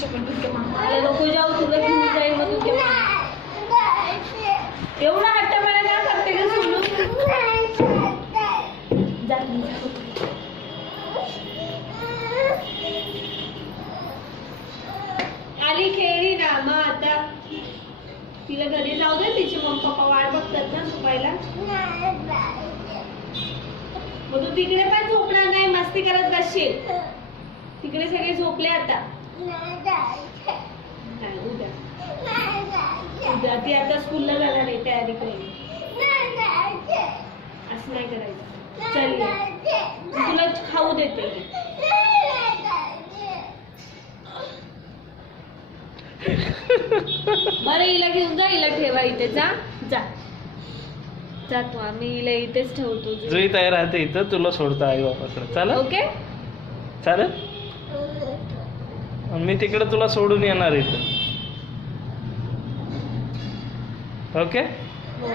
तिच्याकडे तुझ्या मामाला नको जाऊ, तुला घेऊन जाईल मग तुझ्या मामा. एवढा हट्टपणा का करते का सोनू? जा आली खेळली ना, मग आता तिला घरी जाऊ दे, तिचे मम्मी पप्पा वाट बघतात ना झोपायला. मग तू तिकडे पण झोपणार नाही, मस्ती करत बसशील. तिकडे सगळे झोपले आता. नाही उद्या उद्या ती आता स्कूलला जाणार आहे, तयारी करेल. असं नाही करायचं. चल ये. तुला खाऊ देते. बरं हिला घेऊन जा, हिला ठेवा इथे. जा जा जातो आम्ही, हिला इथेच ठेवतो. जुई तयार राहते इथं, तुला सोडतो आई बाबाकडे. चालेल? ओके चालेल. मी तिकडे तुला सोडून येणार इथं. ओके. हो.